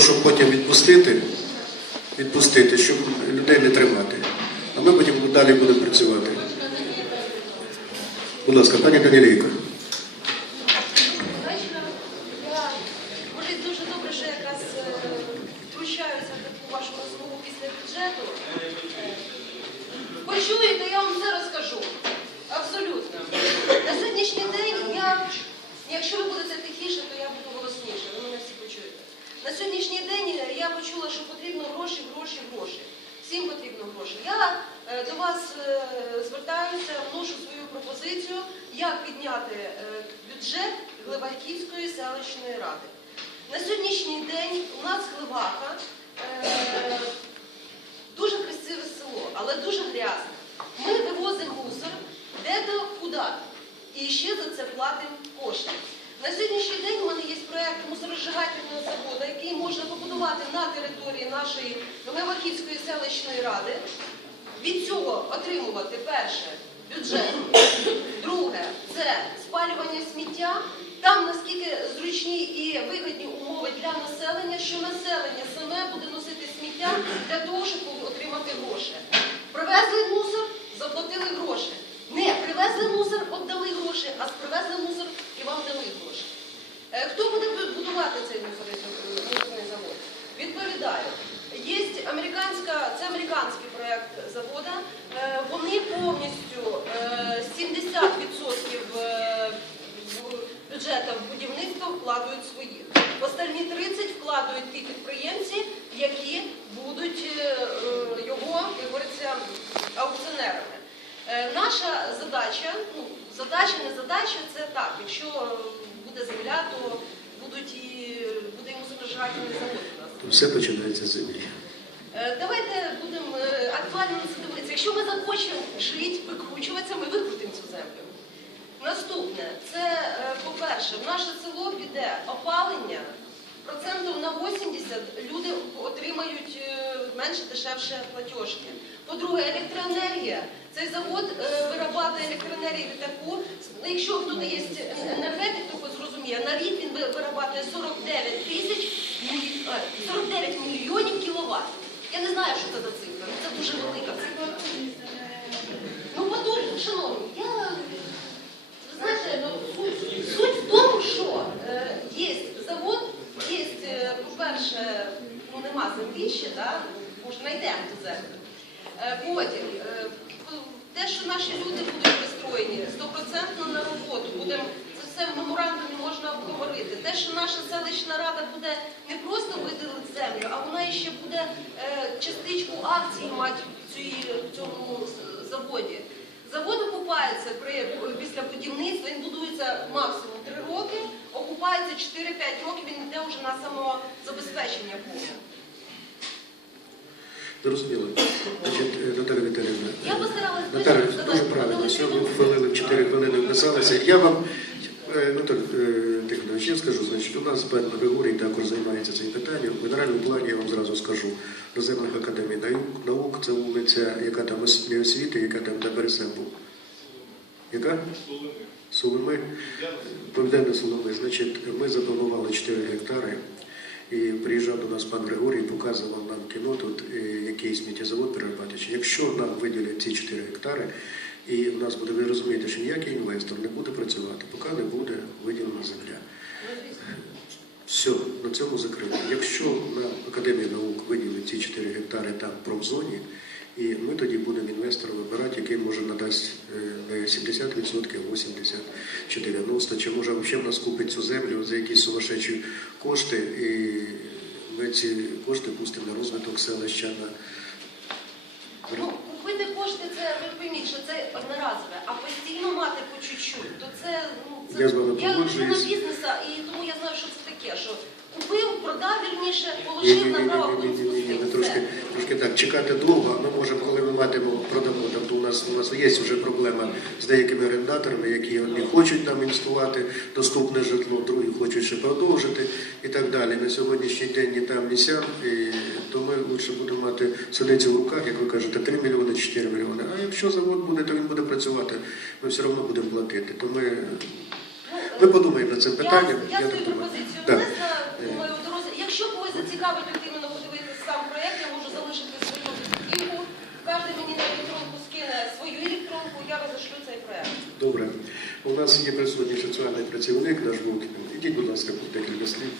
щоб потім відпустити, відпустити, щоб людей не тримати. А ми потім далі будемо працювати. Будь ласка, пані Данілійко. Якщо ви будете тихіше, то я буду голосніше, ви мене всі почуєте. На сьогоднішній день я почула, що потрібно гроші, гроші, гроші. Всім потрібно гроші. Я е, до вас е, звертаюся, вношу свою пропозицію, як підняти е, бюджет Глибаківської селищної ради. На сьогоднішній день у нас Глибака е, дуже красиве село, але дуже грязне. Ми вивозимо мусор де-то куди. І ще за це платимо кошти. На сьогоднішній день у мене є проєкт який можна на території нашої Левахівської селищної ради. Від цього отримувати перше бюджет, друге це спалювання сміття. Там наскільки зручні і вигідні умови для населення, що населення саме буде носити сміття для того, щоб отримати гроші. Привезли мусор, заплатили гроші. Не привезли мусор, віддали гроші, а привезли мусор і вам дали гроші. Е, Хто буде будувати цей завод? Відповідаю. Є американська, це американський проєкт заводу. Е, Вони повністю е, 70% е, бюджету в будівництво вкладають свої. Остальні 30 вкладають ті підприємці, які будуть е, е, його, як говориться, аукціонерами. Е, Наша задача, ну, задача, не задача, це так. Якщо буде земля, то будуть і буде і мусорожигательний завод у нас. Все починається з землі. Е, Давайте будемо е, актуально на це дивитися. Якщо ми захочемо жити, викручуватися, ми викрутимо цю землю. Наступне, це, е, по-перше, в наше село піде опалення. Процентів на 80 люди отримають менше дешевше платіжки. По-друге, електроенергія. Цей завод виробляє електроенергію таку. ну, Якщо хто є енергетик, то зрозуміє, на рік він ви- виробляє 49 тисяч е, 49 мільйонів кіловат. Я не знаю, що це за цифра. Це дуже велика цифра. Ну, подумайте, шановні, я знаєте, ну, суть, в тому, що е, є завод, є, е, по-перше, ну нема землі ще, да? може знайдемо ту землю. Е, потім, е, те, що наші люди будуть пристроєні, стопроцентно на роботу, будемо це в меморандумі можна обговорити. Те, що наша селищна рада буде не просто виділити землю, а вона ще буде е, частичку акцій мати в, цьому заводі. Завод окупається при, після будівництва, він будується максимум 3 роки, окупається 4-5 років, він йде вже на самозабезпечення повне. Зрозуміло. Е, Наталя Віталіївна. Наталя, дуже правильно. Сьогодні хвилини, 4 хвилини вписалися. Я вам, Наталя е, Тихонович, скажу, значить, у нас пан Григорій також займається цим питанням. В генеральному плані я вам зразу скажу. До земельних академій наук, наук це вулиця, яка там освіти, яка там де Бересем був. Яка? Соломи. Південне Соломи. Значить, ми запланували 4 гектари. І приїжджав до нас пан Григорій, показував нам кіно тут, е, який сміттєзавод перерабатуючи. Якщо нам виділять ці 4 гектари, і у нас буде, ви розумієте, що ніякий інвестор не буде працювати, поки не буде земля. Все, на цьому закрито. Якщо нам Академія наук виділить ці 4 гектари там в промзоні, і ми тоді будемо інвестора вибирати, який може надасть е, не 70%, а 80 чи 90%, чи може взагалі в нас купить цю землю за якісь сумасшедші кошти, і ми ці кошти пустимо на розвиток селища. На... Ну, купити кошти, це ви пойміть, що це одноразове, а постійно мати по чуть-чуть, то це ну Я з вами я погоджуюсь. бізнесу, і тому я знаю, що це таке. Що купив, продав вірніше, Ні, положив ні, ні, направо, ні, ні, ні, ні, ні, трошки, трошки так, чекати довго, ми можемо, коли ми матимемо, продамо, тобто у нас, у нас є вже проблема з деякими орендаторами, які не хочуть там інвестувати доступне житло, другі хочуть ще продовжити і так далі. На сьогоднішній день ні там, ні сям, і то ми лучше будемо мати сидицю в руках, як ви кажете, 3 мільйони, 4 мільйони. А якщо завод буде, то він буде працювати, ми все одно будемо платити. То ми, ми е, подумаємо над цим питанням. Я, я так свою думаю. пропозицію Так. внесла, думаю. Якщо когось за зацікавить от подивитися сам проєкт, я можу залишити свою візитівку. Кожен мені на електронку скине свою електронку, я розошлю цей проєкт. Добре. У нас є присутній соціальний працівник наш Вовк. Ідіть, будь ласка, декілька слів.